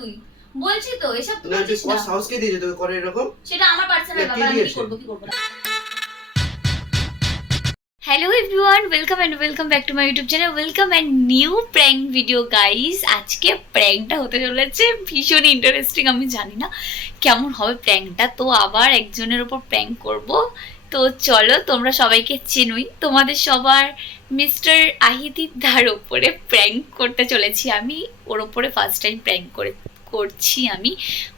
তুই, বলছি তো এসব তুই না তুই বলছিস না। কোন সাহস কে দিয়েছে তোকে করে এরকম? সেটা আমার পার্সোনাল কি ব্যাপার, আমি কি দিয়েছে? করব কি করব না। Hello everyone, welcome back to my YouTube channel, welcome and new prank video guys. আজকে প্র্যাঙ্কটা হতে চলেছে ভীষণ ইন্টারেস্টিং। আমি জানি না কেমন হবে প্র্যাঙ্কটা, তো আবার একজনের ওপর প্র্যাঙ্ক করব। তো চলো, তোমরা সবাইকে চেনোই, তোমাদের সবার মিস্টার আহিদীপ দার ওপরে প্র্যাঙ্ক করতে চলেছি আমি। ওর ওপরে ফার্স্ট টাইম প্র্যাঙ্ক করছি আমি,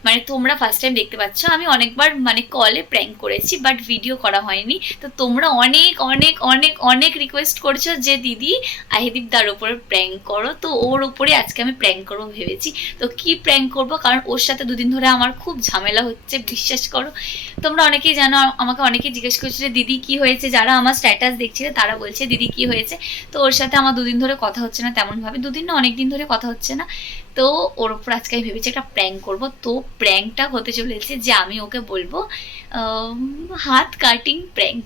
মানে তোমরা ফার্স্ট টাইম দেখতে পাচ্ছ। আমি অনেকবার মানে কলে প্র্যাঙ্ক করেছি, বাট ভিডিও করা হয়নি। তো তোমরা অনেক অনেক অনেক অনেক রিকোয়েস্ট করছো যে দিদি আহিদীপ দার ওপরে প্র্যাঙ্ক করো, তো ওর ওপরে আজকে আমি প্র্যাঙ্ক করবো ভেবেছি। তো কি প্র্যাঙ্ক করবো, কারণ ওর সাথে দুদিন ধরে আমার খুব ঝামেলা হচ্ছে, বিশ্বাস করো। তোমরা অনেকেই জানো, আমাকে অনেকেই জিজ্ঞেস করছিলে দিদি কি হয়েছে, যারা আমার স্ট্যাটাস দেখছিলে তারা বলছে দিদি কি হয়েছে। তো ওর সাথে আমার দুদিন ধরে কথা হচ্ছে না, তেমনভাবে দুদিন না অনেক দিন ধরে কথা হচ্ছে না। তো ওর ওপর আজকে আমি ভেবেছি একটা প্র্যাঙ্ক করবো। তো প্র্যাঙ্কটা হতে চলেছে যে আমি ওকে বলবো হাত কাটিং প্র্যাঙ্ক।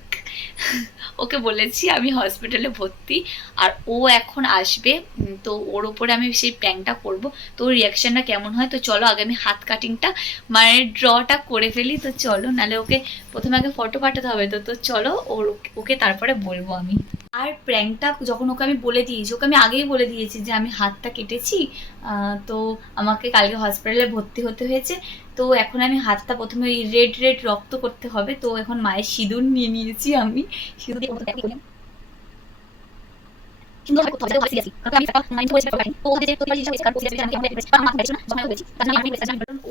ওকে বলেছি আমি হসপিটালে ভর্তি আর ও এখন আসবে, তো ওর ওপরে আমি সেই প্র্যাঙ্কটা করব। তো ওর রিয়াকশানটা কেমন হয়, তো চলো আগে আমি হাত কাটিংটা মানে ড্রটা করে ফেলি। তো চলো, নাহলে ওকে প্রথমে আগে ফটো পাঠাতে হবে। তো তো চলো ওকে তারপরে বলবো আমি। আর প্র্যাঙ্কটা যখন ওকে আমি বলে দিয়েছি, ওকে আমি আগেই বলে দিয়েছি যে আমি হাতটা কেটেছি, তো আমাকে কালকে হসপিটালে ভর্তি হতে হয়েছে। তো এখন আমি হাতটা প্রথমে ওই রেড রেড রক্ত করতে হবে। তো এখন মায়ের সিঁদুর নিয়ে নিয়েছি আমি, সিঁদুর দিয়ে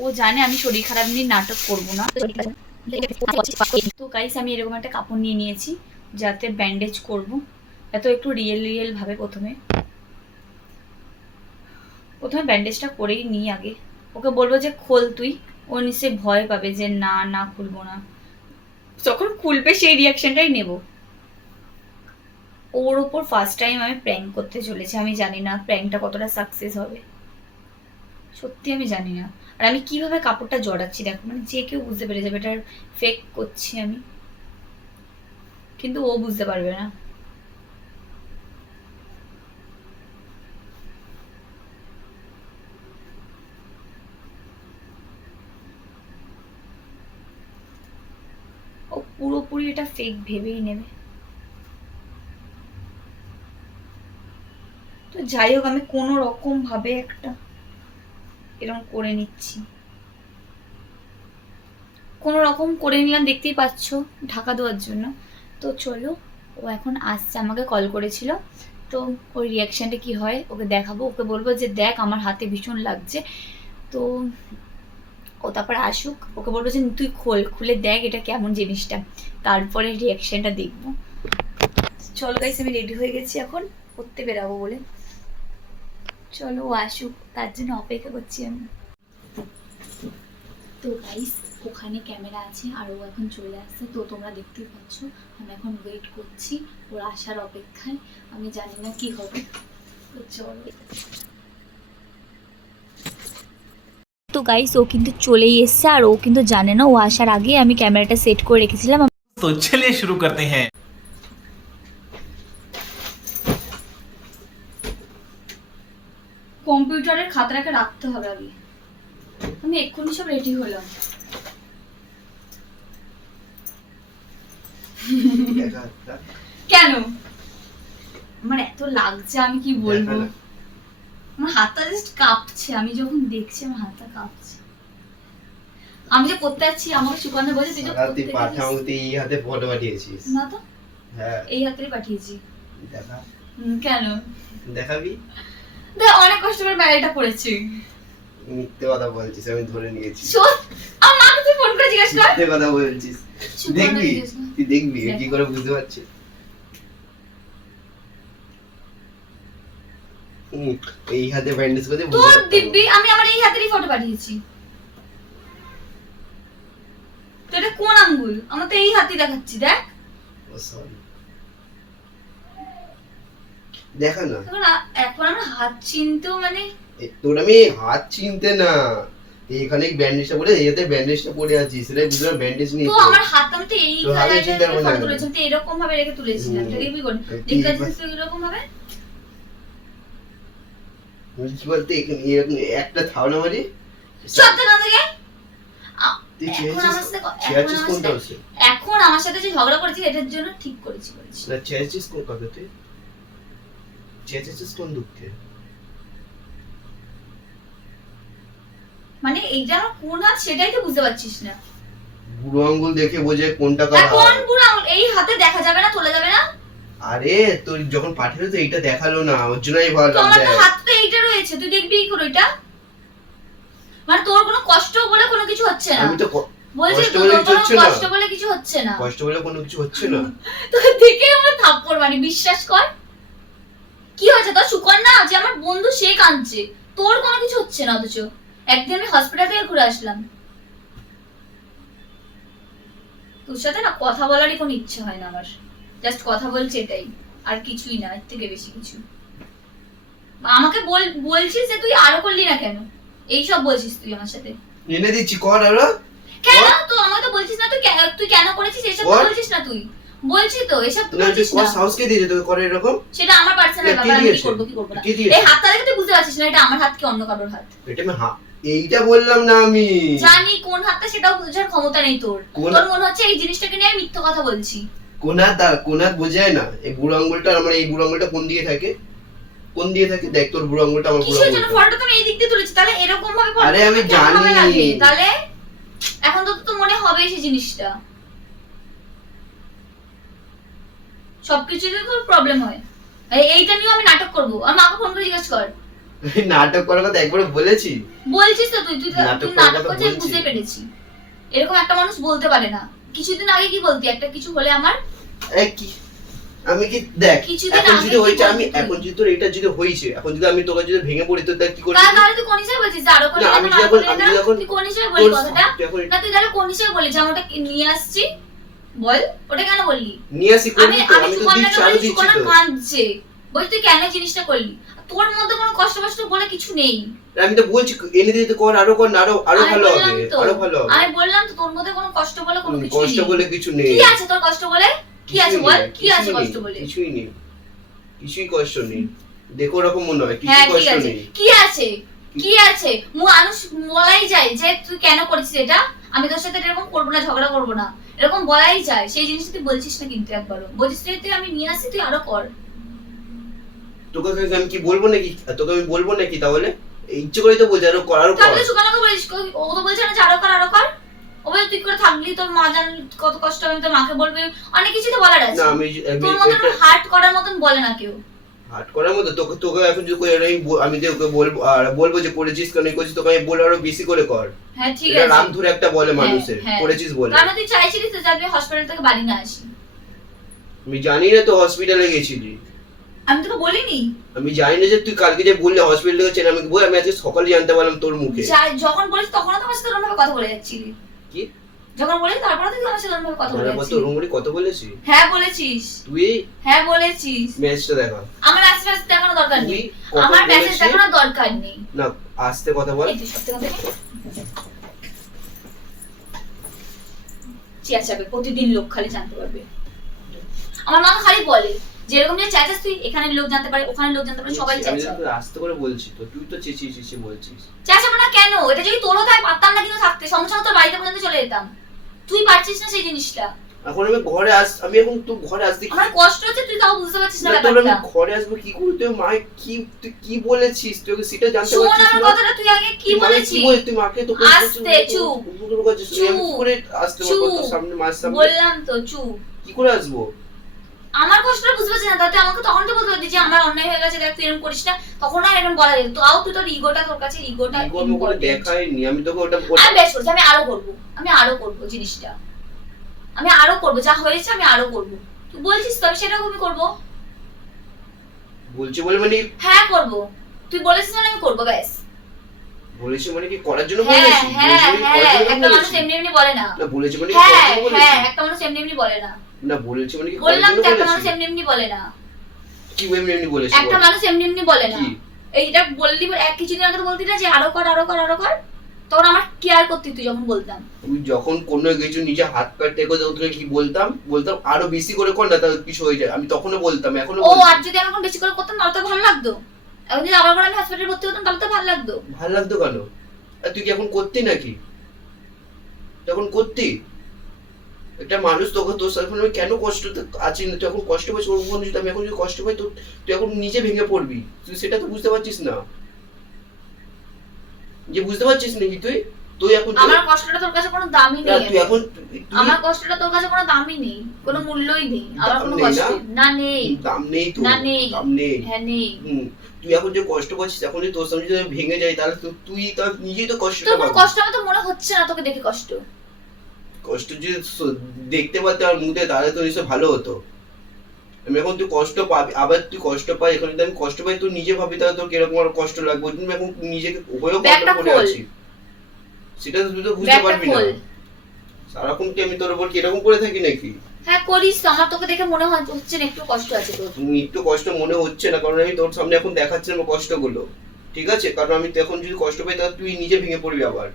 ও জানে আমি শরীর খারাপ নিয়ে নাটক করবো না। তো গাইস আমি এরকম একটা কাপড় নিয়ে নিয়েছি যাতে ব্যান্ডেজ করব। এত একটু রিয়েল ভাবে প্রথমে ব্যান্ডেজটা করেই নিই আগে। ওকে বলবো যে খোল তুই, ও নিশ্চয়ই ভয় পাবে যে না না খুলবো না। যখন খুলবে সেই রিয়াকশনটাই নেব। ওর ওপর ফার্স্ট টাইম আমি প্র্যাঙ্ক করতে চলেছি। আমি জানি না প্র্যাঙ্কটা কতটা সাকসেস হবে, সত্যি আমি জানি না। আর আমি কিভাবে কাপড়টা জড়াচ্ছি দেখো, মানে যে কেউ বুঝতে পেরে যাবে এটা ফেক করছি আমি, কিন্তু ও বুঝতে পারবে না। ও পুরোপুরি এটা ফেক ভেবেই নেবে। তো যাই হোক, আমি কোনো রকম ভাবে একটা এরকম করে নিচ্ছি, কোনো রকম করে নিলাম, দেখতেই পাচ্ছ ঢাকা দেওয়ার জন্য। তো চলো, ও এখন আসছে, আমাকে কল করেছিল। তো ওই রিয়াকশানটা কি হয় ওকে দেখাবো। ওকে বলবো যে দেখ আমার হাতে ভীষণ লাগছে। তো ও তারপরে আসুক, ওকে বলবো যে তুই খুলে দেখ এটা কেমন জিনিসটা, তারপরে রিয়াকশানটা দেখবো। চলো গাইস, আমি রেডি হয়ে গেছি এখন পড়তে বেরাবো বলে। চলো ও আসুক, তার জন্য অপেক্ষা করছি আমি। তো গাইস ওখানে ক্যামেরা আছে আর ও এখন চলে আসছে, তো তোমরা দেখতেই পাচ্ছ। আমি এখন ওয়েট করছি ওর আসার অপেক্ষায়, আমি জানি না কি হবে। তো চলো। তো গাইস ও কিন্তু চলেই এসছে আর ও কিন্তু জানে না, ও আসার আগে আমি ক্যামেরাটা সেট করে রেখেছিলাম। तो चलिए शुरू करते हैं। কম্পিউটারের খাতাটাকে রাখতে হবে আগে। আমি এক্ষুনি সব রেডি হলাম। কেন আমার এত লাগছে আমি কি বলবো, আমার হাতটা জাস্ট কাঁপছে। আমি যখন দেখছি আমার হাতটা কাঁপছে। আমি যে করতে যাচ্ছি আমাকে সুকন্যা বলে তুই যে করতে পাঠামতে এই হাতে ফটো পাঠিয়েছিস না। তো হ্যাঁ এই হাতেই পাঠিয়েছি। দেখা কেন দেখাবি? দেখ অনেক কষ্ট করে মেলাটা পড়েছি। মিথ্যে কথা বলছিস, আমি ধরে নিয়েছি। আমার মাকে তুই ফোন করে জিজ্ঞেস কর। মিথ্যে কথা বলছিস, দেখবি তুই দেখবি কি করে বুঝতে পারছিস। এই হাতে ব্যান্ডেজ করে তো দিব্যি আমি আমার এই হাতেরই ফটো পাঠিয়েছি। তো এটা কোন আঙ্গুল? আমার তো এই হাতই দেখাচ্ছি, দেখ। ও সরি, দেখা না। এখন আমার হাত চিনতেও মানে তোর আমি হাত চিনতে না, এখানে ব্যান্ডেজটা পরে এই হাতে ব্যান্ডেজটা পরে আছিস, সেটা বুঝলাম ব্যান্ডেজ নেই। তো আমার হাত আমি তো এই জায়গায় ফটো তুলেছিলাম, তো এরকম ভাবে রেখে তুলেছিলাম। এটা দেখবি কোন দেখাচ্ছিস তো এরকম ভাবে। কি বলতে এখানে এরকম একটা থাওনা মারি চল তো এখান থেকে। তুই এখন আমার সাথে চেয়েছিস কোনটা হচ্ছে? এখন আমার সাথে যে ঝগড়া করেছিস এটার জন্য ঠিক করেছি। না চেয়েছিস কোন কথা তুই? চেয়েছিস কোন দুঃখে? মানে এইটা আমার কোন হাত সেটাই তো বুঝতে পারছিস না। বুড়ো আঙ্গুল দেখে বোঝে কোনটা কার কোন হাত। বুড়ো আঙুল? এই হাতে দেখা যাবে না, তোলা যাবে না। আরে তোর যখন পাঠালো তো এইটা দেখালো না, ওর জন্যই তো ভাবলাম আমার তো দেখ। হাত তো এইটা রয়েছে, তুই দেখবি কি করে এটা? মানে তোর কোনো কষ্ট বলে কোনো কিছু হচ্ছে না। আমি তো বলছি কষ্ট তোর বলে কিছু কোনো হচ্ছে না। কষ্ট বলে কিছু হচ্ছে না। কষ্ট বলে কোনো কিছু হচ্ছে না। তোর দেখে আমার থাপ্পড় মারি, বিশ্বাস কর। কি হয়েছে তোর? শুকর না যে আমার বন্ধু সে কাঁদছে, তোর কোনো কিছু হচ্ছে না। অথচ একদিন আমি হসপিটাল থেকে ঘুরে আসলাম, তোর সাথে না কথা বলারই কোনো ইচ্ছে হয় না আমার। জাস্ট কথা বলছি এটাই, আর কিছুই না, এর থেকে বেশি কিছু। আমাকে বলছিস যে তুই আরো করলি না কেন, এইসব বলছিস তুই আমার সাথে। এনে দিচ্ছি কর আরো। কেন তো আমাকে তো বলছিস না তুই কেন করেছিস এসব তো বলছিস না তুই। বলছি তো এসব তো না তুই বলছিস কর, না। সাহস কে দিয়েছে তোকে করে এরকম? সেটা আমার পার্সোনাল কে ব্যাপার, আমি কি দিয়েছে? করব কি করব না। কে দিয়েছে? এই হাতটা দেখে তুই বুঝতে পারছিস না এটা আমার হাত কি অন্য কারোর হাত। এটা আমি এইটা বললাম না আমি। জানি কোন হাতটা সেটাও বোঝার ক্ষমতা নেই তোর। কোন- তোর মনে হচ্ছে এই জিনিসটাকে নিয়ে আমি মিথ্যা কথা বলছি। কোনাত বোঝায় না। এই বুড়ো আঙ্গুলটা আমার, এই বুড়ো আঙ্গুলটা কোন দিকে থাকে? কোন দিকে থাকে? দেখ তোর বুড়ো আঙ্গুলটা আমার বুড়ো কিসের জন্য? আঙ্গুলটা। ফটোটা তো আমি এই দিক দিয়ে তুলেছি, তাহলে এরকম ভাবে photo আরে আমি কেমন ভাবে জানি। লাগে? তাহলে এখন তো মনে হবে সেই জিনিসটা। সবকিছুতে তোর প্রবলেম হয়। এইটা নিয়ে আমি নাটক করব? আমার মাকে ফোন করে জিজ্ঞেস কর। নাটক করার কথা একবার বলেছি। বলছিস তো তুই নাটক করার নাটক কথা করছিস, বলছি। বুঝতে পেরেছি। এরকম একটা মানুষ বলতে পারে না। কিছুদিন আগে কি বলতি, একটা কিছু হলে আমার কি আমি কি দেখ কিছুদিন এখন আগে যদি কি হয়েছে, বলতি আমি তুই? এখন যদি তোর এটা যদি হয়েছে, এখন যদি আমি তোকে যদি ভেঙে পড়ি তো দেখ কি করবি? তাহলে তুই কোন হিসেবে বলছিস যে আরো করে না, না, আমি আরো যখন- করে আমি না? যখন তুই কোন হিসেবে বললি কথাটা? না তুই তাহলে কোন হিসেবে বললি যে আমি ওটা নিয়ে আসছি? বল, ওটা কেন বললি? নিয়ে আসি করবি আমি তো, আমি আমি তো সুকন্যাকে দিচ্ছি, আরো বলি দিচ্ছি সুকন্যা তো। কাঁদছে, বলছি তুই কেন এই জিনিসটা করলি? তোর মধ্যে কোনো কষ্ট বলে কিছু নেই। আমি তো বলছি এনে দিতে কর, আরো কর না, আরো আরো আমি ভালো বললাম হবে, তো, আরো ভালো হবে। আমি বললাম তো তোর মধ্যে কোনো কষ্ট বলে কোনো কিছু কষ্ট নেই। বলে কিছু নেই। কি আছে তোর কষ্ট বলে? কি আছে কিছুই বল, নেই, কি আছে কিছুই কষ্ট নেই, বলে? কিছুই নেই, কিছুই কষ্ট নেই। দেখো ওরকম মনে হয় কিছু হ্যাঁ ঠিক কষ্ট আছে, নেই। কি আছে, কি আছে? মানুষ বলাই যায় যে তুই কেন করছিস এটা, আমি তোর সাথে এরকম করবো না, ঝগড়া করবো না, এরকম বলাই যায়। সেই জিনিসটা তুই বলছিস না কিন্তু একবারও। বলছিস যে তুই আমি নিয়ে আসি, তুই আরো কর। তোকে আমি কি বলবো নাকি? তোকে আমি বলবো নাকি তাহলে? ইচ্ছে করে তো বলছি আরো কর, আরো কর। তাহলে সুকানাকে বলিস, ও তো বলছে না যে আরো কর আরো কর। ও বলে তুই করে থাকলি, তোর মা জান কত কষ্ট হবে, তোর মাকে বলবে, অনেক কিছু তো বলার আছে। না আমি তোর মতন হার্ট করার মতন বলে না কেউ। হাট করার মতো তোকে তোকে এখন যদি আমি যে ওকে বলবো আর বলবো যে করেছিস কেন করছিস, তোকে আমি বলে আরো বেশি করে কর। হ্যাঁ ঠিক এটা আছে, রাম ধরে একটা বলে মানুষের, হ্যাঁ। করেছিস বলে। কারণ তুই চাইছিলিস তো যে আমি হসপিটাল থেকে বাড়ি না আসি। আমি জানি না তো হসপিটালে গেছিলি। আমি তোকে বলিনি। আমি জানি না যে তুই কালকে যে বললি হসপিটালে গেছেন, আমি বল আমি আজকে সকালে জানতে পারলাম তোর মুখে। যখন বলিস তখন তো আমার সাথে ওরকম ভাবে কথা বলে যাচ্ছিলি। কি? যখন বলিস তারপরে তুই আমার সাথে ওরকম ভাবে কথা বলে তোর যাচ্ছিলি। ওরকম করে কত বলেছি? হ্যাঁ বলেছিস, তুই হ্যাঁ বলেছিস। ম্যাচটা দেখা। আমার আশপাশে দেখানো দরকার তুই নেই, কত আমার মেসেজ বলেছিস? দেখানোর দরকার নেই। না আস্তে কথা বল। এই তুই সত্যি কথা বল। চেঁচাবে, প্রতিদিন লোক খালি জানতে পারবে। আমার মা খালি বলে যেরকম যে চেঁচাস তুই, এখানে লোক জানতে পারে, ওখানে লোক জানতে পারে, সবাই আমি চেঁচাবে। তোকে আস্তে করে বলছি তো, তুই তো চেঁচিয়ে চেঁচিয়ে বলছিস। চেঁচাবো না কেন? এটা যদি তোরও তাই পারতাম না কিন্তু থাকতে, সঙ্গে সঙ্গে তোর বাড়িতে পর্যন্ত চলে যেতাম। তুই পারছিস না সেই জিনিসটা। এখন আমি ঘরে আমি এখন তো ঘরে আসতে কি আমার কষ্ট হচ্ছে, তুই তাও বুঝতে পারছিস না না, তোর আমি ব্যাপারটা। ঘরে আসবো কি করে? তুই মা তুই কি বলেছিস? তুই সেটা জানতে শোন পারছিস আমার না? কথাটা, তুই আগে কি তুই মাকে বলেছিস? তুই মাকে তো আস্তে, চুপ। কি করে আসতে পারবো চুপ। তোর সামনে, মার সামনে? বললাম তো চুপ। কি করে আসবো? আমার কষ্টটা বুঝতে পারছিস না, তাতে আমাকে তখন তো বলতে পারতি যে আমার অন্যায় হয়ে গেছে, দেখ তুই এরকম করিস না। তখন আর এরকম বলা যেত। তাও তুই তোর ইগোটা, তোর কাছে ইগোটা কি করবো করে দেখাইনি আমি তোকে ওটা আমি বেশ করছি, আমি আরো করবো জিনিসটা, আমি আরো করবো, যা হয়েছে আমি আরো করবো। তুই বলছিস তো আমি সেটাও আমি করবো। বলছি বলে মানে হ্যাঁ করবো, তুই বলেছিস মানে আমি করবো, ব্যাস। বলেছি মানে কি করার জন্য হ্যাঁ বলেছি? হ্যাঁ বলেছি মানে হ্যাঁ, করার জন্য একটা মানুষ বলেছি? এমনি এমনি বলে না। না বলেছি মানে কি হ্যাঁ করার জন্য বলেছি? হ্যাঁ, একটা মানুষ এমনি এমনি বলে না। না বলেছি মানে কি করার বললাম জন্য তো একটা মানুষ বলেছি? এমনি এমনি বলে না। কি এমনি এমনি বলেছি? একটা মানুষ এমনি এমনি বলে না। কি? এইটা বললি এক কিছুদিন আগে তো বলতি না যে আরো কর আরো কর আরো কর, তখন আমার কেয়ার করতি তুই যখন বলতাম। আমি যখন কোনো কিছু নিজে হাত পা টেকে তোকে কি বলতাম আরো বেশি করে কর না, তাহলে কিছু হয়ে যায়, আমি তখনও বলতাম, এখনো ও বলছি। আর যদি আমি এখন বেশি করে করতাম তাহলে তো ভালো লাগতো। এখন যদি আবার করে আমি হসপিটালে ভর্তি হতাম তাহলে তো ভালো লাগতো। ভালো লাগতো কেন? আর তুই কি এখন করতি নাকি? তখন করতি? একটা মানুষ তোকে তোর সাথে আমি কেন কষ্ট আছি না, তুই এখন কষ্ট পাচ্ছিস ওর মনে, যদি আমি এখন যদি কষ্ট পাই তো তুই এখন নিজে ভেঙে পড়বি, তুই সেটা তো বুঝতে পারছিস না, যে বুঝতে পারছিস নাকি তুই? তুই এখন আমার কষ্টটা তোর কাছে কোনো দামই না, নেই। তুই এখন আমার কষ্টটা তোর কাছে কোনো দামই নেই, কোনো মূল্যই নেই আমার কোনো কষ্ট। না নেই, দাম নেই তো, না নেই, দাম নেই। হ্যাঁ নেই। তুই এখন যে কষ্ট পাচ্ছিস, এখন যদি তোর সামনে যদি ভেঙে যায় তাহলে তো তুই তার নিজেই তো কষ্টটা তোর কোনো পাবি। কষ্ট আমার তো মনে হচ্ছে না তোকে দেখে কষ্ট। কষ্ট যদি দেখতে পারতে আমার মুখে তাহলে তো নিশ্চয় ভালো হতো। আমি এখন তুই কষ্ট পাবি, আবার তুই কষ্ট পাই, এখন যদি আমি কষ্ট পাই তুই নিজে ভাবি তাহলে তোর কিরকম আর কষ্ট লাগবে। ওই জন্য এখন নিজেকে হয়েও ব্যাগটা কন্ট্রোল করে খোল। আছি, সেটা তুই তো বুঝতে ব্যাগটা পারবি না। খোল। সারাক্ষণ কি আমি তোর উপর কিরকম করে থাকি নাকি? হ্যাঁ করিস তো, আমার তোকে দেখে মনে হচ্ছে না একটু কষ্ট আছে তোর। একটু কষ্ট মনে হচ্ছে না, কারণ আমি তোর সামনে এখন দেখাচ্ছি আমার কষ্টগুলো, ঠিক আছে? কারণ আমি তো এখন যদি কষ্ট পাই তাহলে তুই নিজে ভেঙে পড়বি আবার,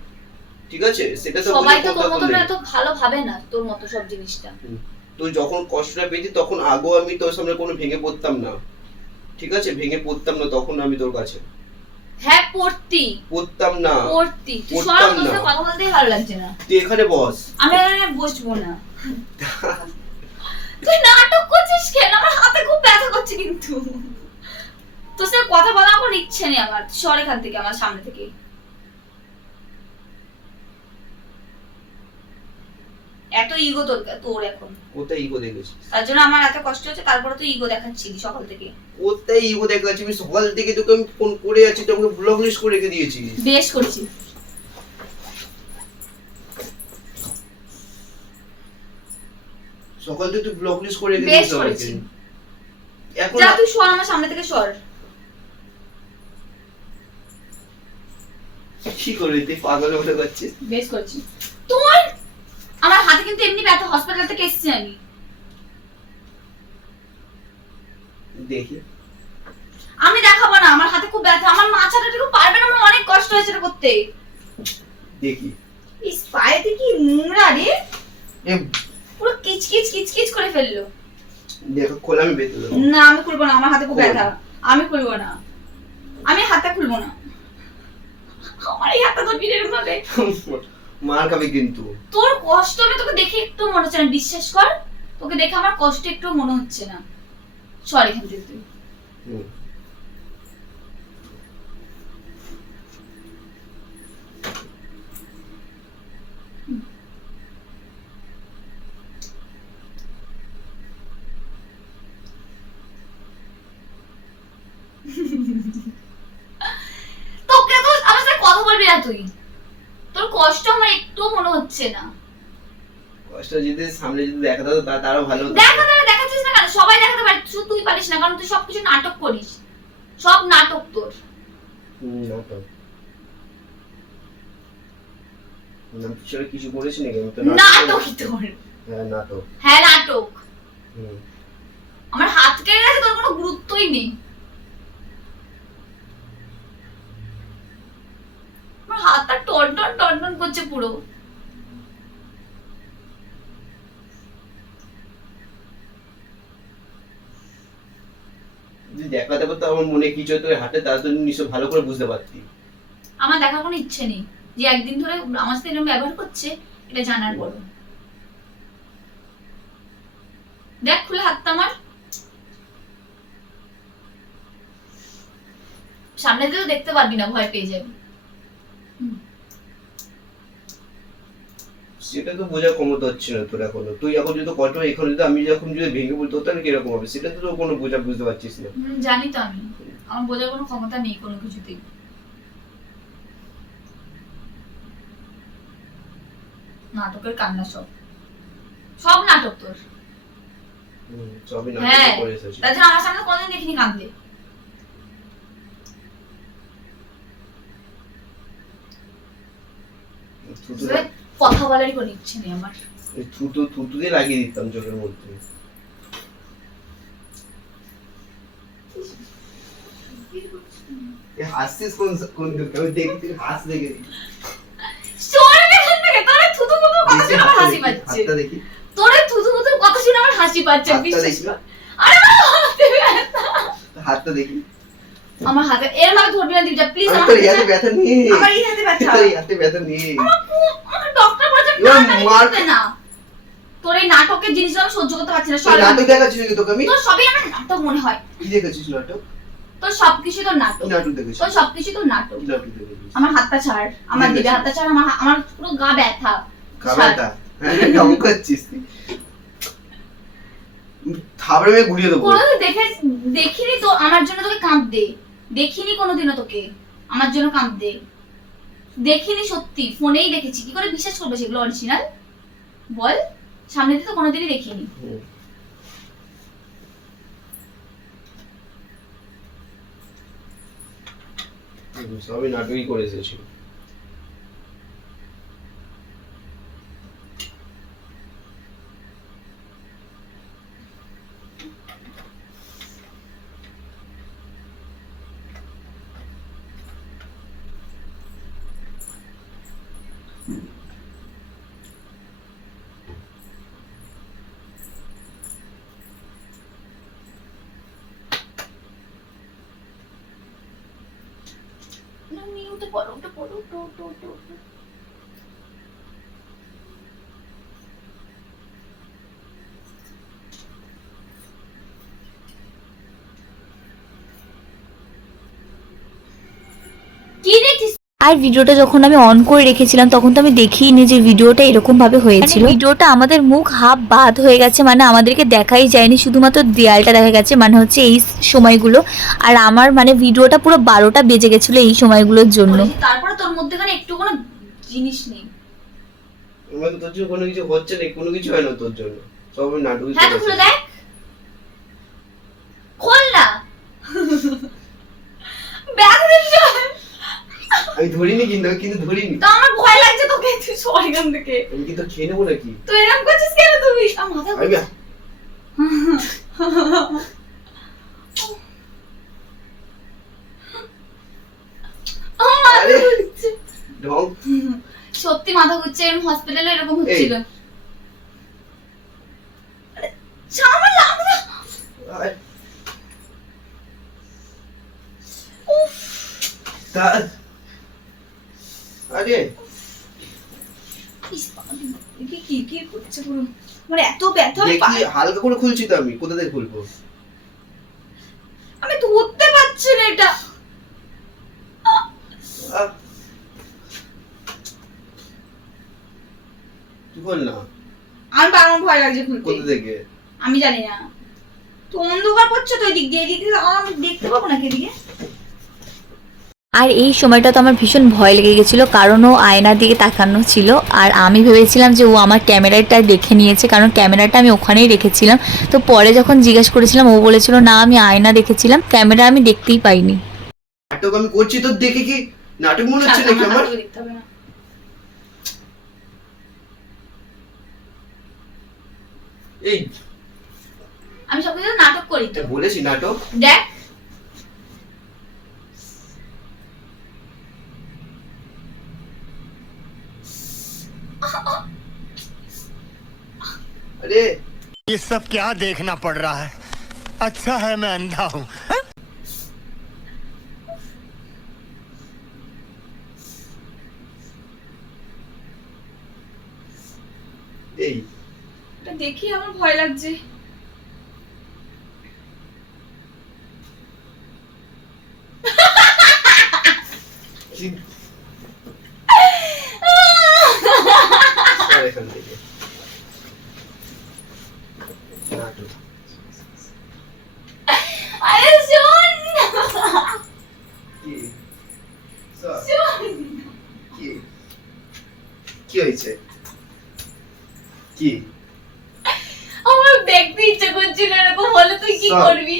ঠিক আছে? সেটা তো সবাই তো বুঝে তোর কথা মতো বললে। এত ভালো ভাবে না, তোর মতো সব জিনিসটা। তুই যখন কষ্টটা পেয়েছি তখন আগেও আমি তোর সামনে কোনো ভেঙে পড়তাম না, ঠিক আছে? ভেঙে পড়তাম না তখন আমি তোর কাছে হ্যাঁ পড়তি, পড়তাম না, পড়তি। তুই পড়তাম সব তোর না। সাথে কথা বলতেই ভালো লাগছে না। তুই এখানে বস। আমি এখানে বসবো না। তুই নাটক করছিস কেন? আমার হাতে খুব ব্যথা করছে কিন্তু। তোর সাথে কথা বলার কোনো ইচ্ছে নেই আমার। সর এখান থেকে, আমার সামনে থেকে। এত ইগো তোর এখন। কোথায় ইগো দেখেছিস? তার জন্য আমার এত কষ্ট হচ্ছে, তারপরে তুই ইগো দেখাচ্ছিলি সকাল থেকে। কোথায় ইগো দেখাচ্ছি? আমি সকাল থেকে তোকে আমি ফোন করে আছি, তোকে ব্লক লিস্ট করে রেখে দিয়েছি। বেশ করছিস। সকাল থেকে তুই ব্লক লিস্ট করে রেখে বেশ দিয়েছিস আমাকে। করেছি। এখন যা তুই সর আমার সামনে থেকে, সর। কি করবি তুই? পাগল মনে করছিস? বেশ করেছিস। তোর আমার হাতে কিন্তু এমনি ব্যথা, হসপিটাল থেকে এসেছি আমি। দেখি আমি দেখাবো না, আমার হাতে খুব ব্যথা, আমার মাথাটা ঠিক পারবে না, আমার অনেক কষ্ট হয়েছে এটা করতে। দেখি ইস পায়েতে কি নোংরা রে, এ পুরো কিচকিচ কিচকিচ করে ফেললো। দেখো খোল, আমি বেঁধে দেবো। না আমি খুলবো না, আমার হাতে খুব ব্যথা, আমি খুলবো না, আমি হাতটা খুলবো না। আমার এই হাতটা ধরবি রে ভাবে, মার খাবে কিন্তু। তোর কষ্ট আমি তোকে দেখে একটু মনে হচ্ছে না, বিশ্বাস কর, তোকে দেখে আমার কষ্ট একটু মনে হচ্ছে না। সরি এখান থেকে তুই। হুম। তোকে তো আমার সাথে কথা বলবি না তুই, তোর কষ্ট আমার একটু মনে হচ্ছে না। কষ্ট যদি সামনে যদি দেখাতে হতো তারও ভালো হতো। দেখাচ্ছিস না কেন? সবাই দেখাতে পারে, শুধু তুই পারিস না, কারণ তুই সবকিছু নাটক করিস, সব নাটক তোর। নাটক না, পিছনে কিছু করিস নাকি? আমি তো নাটকই তোর। হ্যাঁ নাটক। হ্যাঁ নাটক। হুম। আমার হাত কেটে গেছে, তোর কোনো গুরুত্বই নেই। আমার হাতটা টন টন টন টন করছে পুরো। যদি দেখাতে পারতো আমার মনে কিছু হতো হাতে, তার জন্য নিশ্চয় ভালো করে বুঝতে পারতি। আমার দেখার কোনো ইচ্ছে নেই যে একদিন ধরে আমার সাথে এরকম ব্যবহার করছে, এটা জানার বড়। দেখ খুলে হাতটা আমার, সামনে দিয়ে তো দেখতে পারবি না, ভয় পেয়ে যাবি। সেটা তো বোঝার ক্ষমতা হচ্ছে না তোর এখনো। তুই এখন যদি কষ্ট এখন যদি আমি যখন যদি ভেঙে বলতো তাহলে কিরকম হবে, সেটা তো তোর কোনো বুঝতে পারছিস না। জানি তো আমি, আমার বোঝার কোনো ক্ষমতা নেই কোনো কিছুতেই। নাটকের কান্না, সব সব নাটক তোর। সবই হ্যাঁ, নাটক করে এসেছিস। তাছাড়া আমার সামনে কোনদিন দেখিনি কাঁদলে। কথা বলারই কোনো ইচ্ছে নেই আমার। থুতু দিয়ে লাগিয়ে দিতাম চোখের মধ্যে। হাসছিস কোন দুঃখে? আমি দেখি তুই হাস দেখে। সরে এখান থেকে, তোর থুতু মুতু কথা শুনে আমার হাসি পাচ্ছে। হাতটা দেখি। তোর থুতু মুতুর কথা শুনে আমার হাসি পাচ্ছে, হাতটা বিশ্বাস দেখি। কর। আরে আমার হাতে ব্যথা। হাতটা দেখি। আমার হাতে এর ভাবে ধরবি না দিবি, প্লিজ। আমি আমার তোর এই হাতে ব্যথা নেই। আমার এই হাতে ব্যথা। এই হাতে ব্যথা নেই। আমার ডক্টর বলেছে এবার টানাটানি মার- করতে না। তোর এই নাটকের জিনিসগুলো আমি সহ্য করতে পারছি না। তুই সর নাটক দেখাচ্ছিস নাকি তোকে আমি? তোর সবই আমার নাটক মনে হয়। কি দেখেছিস নাটক? তোর সবকিছু তোর নাটক। কি নাটক দেখেছিস? তোর সবকিছু তোর নাটক। কি নাটক দেখেছিস? আমার হাতটা ছাড়, আমার ঠিক দিবে আছে। হাতটা ছাড়, আমার পুরো গা ব্যথা। খাবারটা হ্যাঁ ঢং করছিস তুই। থাবড়ে মেরে গুড়িয়ে দেবো। কোনোদিন দেখিনি তো আমার জন্য তোকে কাঁদতে। দেখিনি কোনোদিনও তোকে আমার জন্য কাঁদতে। দেখিনি সত্যি, ফোনেই দেখেছি। কি করে বিশ্বাস করবে সেগুলো অরিজিনাল? বল, সামনে দিয়ে তো কোনোদিনই দেখিনি। হুম। সবই নাটকই করে এসেছিল। উঠে পড়ো, উঠে পড়ো, উঠো, উঠো, উঠো, উঠো। কি দেখছিস? আর ভিডিওটা যখন আমি অন করে রেখেছিলাম তখন তো আমি দেখিনি যে ভিডিওটা এরকম ভাবে হয়েছিল। ভিডিওটা আমাদের মুখ হাফ বাদ হয়ে গেছে, মানে আমাদেরকে দেখাই যায়নি, শুধুমাত্র দেয়ালটা দেখা গেছে, মানে হচ্ছে এই সময়গুলো। আর আমার মানে ভিডিওটা পুরো 12টা বেজে গেছিল এই সময়গুলোর জন্য। তারপরে তোর মধ্যেখানে একটু কোনো জিনিস নেই। আমার তো তোর জন্য কোনো কিছু হচ্ছে না, কোনো কিছু হয় না তোর জন্য। সব আমি নাটকই হ্যাঁ তো করে খুলে এসেছি। দেখ, খোল না। Bag this. আমি ধরিনি কিন্তু ধরিনি। তো আমার ভয় লাগছে তোকে, তুই সর এখান থেকে। আমি কি তো খেয়ে নেবো নাকি? তুই এরকম করছিস কেন? তুই আমার মাথা আমি আমার মাথা আরে। ঘুরছে। ঢং। সত্যি মাথা ঘুরছে, এরকম হসপিটালে এরকম হচ্ছিল। আরে, আমার লাগছে। আরে, উফ, তা- আরে ইস বাবা, কি করছে পুরো। আমার এত ব্যথা, আমি দেখি হালকা করে খুলছি তো আমি, কোথা থেকে খুলবো? আমি ধরতে পারছি না এটা। আহ। তুই বল না, আমার ভয় লাগছে খুলতে। কোথা থেকে? আমি জানি না, তো অন্ধকার পড়ছে তো, এদিক দিয়ে আমি দেখতে পাবো না এদিকে। আর এই সময়টা তো আমার ভীষণ ভয় লেগে গেছিলো, কারণ ও আয়নার দিকে তাকানো ছিল। আর আমি ভেবেছিলাম যে ও আমার ক্যামেরাটা দেখে নিয়েছে, কারণ ক্যামেরাটা আমি ওখানেই রেখেছিলাম। তো পরে যখন জিজ্ঞেস করেছিলাম ও বলেছিল না আমি আয়না দেখেছিলাম, ক্যামেরা আমি দেখতেই পাইনি। নাটক আমি করছি তো দেখে কি নাটক মনে হচ্ছে নাকি আমার? নাটক দেখতে হবে না। এই আমি সবকিছু নাটক করি তো। এটা বলেছি নাটক। দেখ, अरे ये सब क्या देखना पड़ रहा है? अच्छा है मैं अंधा हूँ। এই এটা দেখি আমার ভয় লাগছে। সর এখান থেকে। নাটক। আরে শোন, কি? সর। শোন। কি? কি হয়েছে? কি? আমার দেখতে ইচ্ছে করছিল, এরকম হলে তুই কি সর। করবি?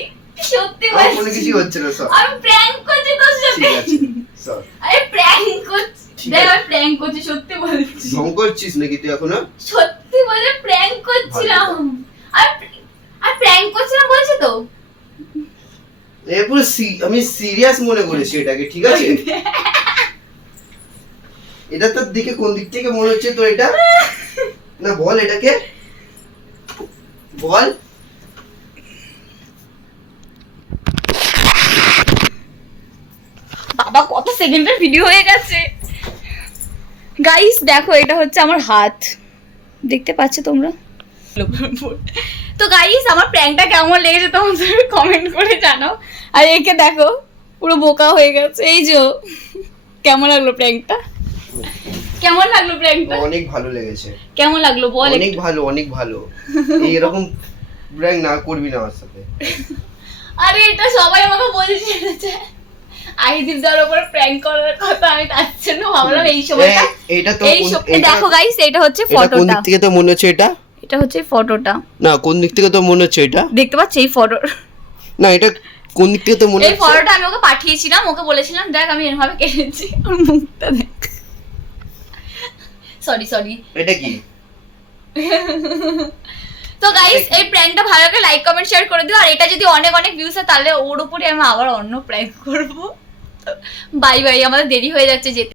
সত্যি আমার কোনো বলছি, কিছু হচ্ছে না, সর। আমি প্র্যাঙ্ক করছি তোর সাথে। ঠিক আছে, সর। আরে প্র্যাঙ্ক করছি, ঠিক দেখ আছে। আমি প্র্যাঙ্ক করছি, সত্যি বলছি। ঢং করছিস নাকি তুই এখনো? সত্যি বলে প্র্যাঙ্ক করছিলাম। আর প্র্যাঙ্ক করছিলাম বলছি তো। এ পুরো আমি সিরিয়াস মনে করেছি এটাকে, ঠিক আছে? এটা তোর দিকে কোন দিক থেকে মনে হচ্ছে তো এটা? না বল এটাকে, বল। বাবা, কত সেকেন্ডের ভিডিও হয়ে গেছে। গাইস দেখো এটা হচ্ছে আমার হাত, দেখতে পাচ্ছ তোমরা? তো গাইস আমার প্র্যাঙ্কটা কেমন লেগেছে তোমাদের কমেন্ট করে জানাও। আর একে দেখো পুরো বোকা হয়ে গেছে, এই যে কেমন লাগলো প্র্যাঙ্কটা? কেমন লাগলো প্র্যাঙ্কটা? অনেক ভালো লেগেছে। কেমন লাগলো বল? অনেক ভালো, অনেক ভালো। এরকম প্র্যাঙ্ক না করবি না আমার সাথে। আরে এটা সবাই আমাকে বলছে আইদীপ দার উপরে প্র্যাঙ্ক করার কথা, আমি তার জন্য ভাবলাম এই সময়টা এটা তো দেখো গাইস এটা হচ্ছে কোন ফটোটা, দিক থেকে তো মনে হচ্ছে এটা হচ্ছে ফটোটা, না কোন দিক থেকে তো মনে হচ্ছে এটা, দেখতে পাচ্ছ এই ফটো, না এটা কোন দিক থেকে তো মনে এই হচ্ছে ফটোটা আমি ওকে পাঠিয়েছিলাম, ওকে বলেছিলাম দেখ আমি এরভাবে কেটেছি, ওর মুখটা দেখ। সরি এটা কি? তো গাইস এই প্র্যাঙ্কটা ভালো লাগে লাইক কমেন্ট শেয়ার করে দিও, আর এটা যদি অনেক অনেক ভিউজ হয় তাহলে ওর উপরে আমি আবার অন্য প্র্যাঙ্ক করব। বাই বাই, আমাদের দেরি হয়ে যাচ্ছে যেতে।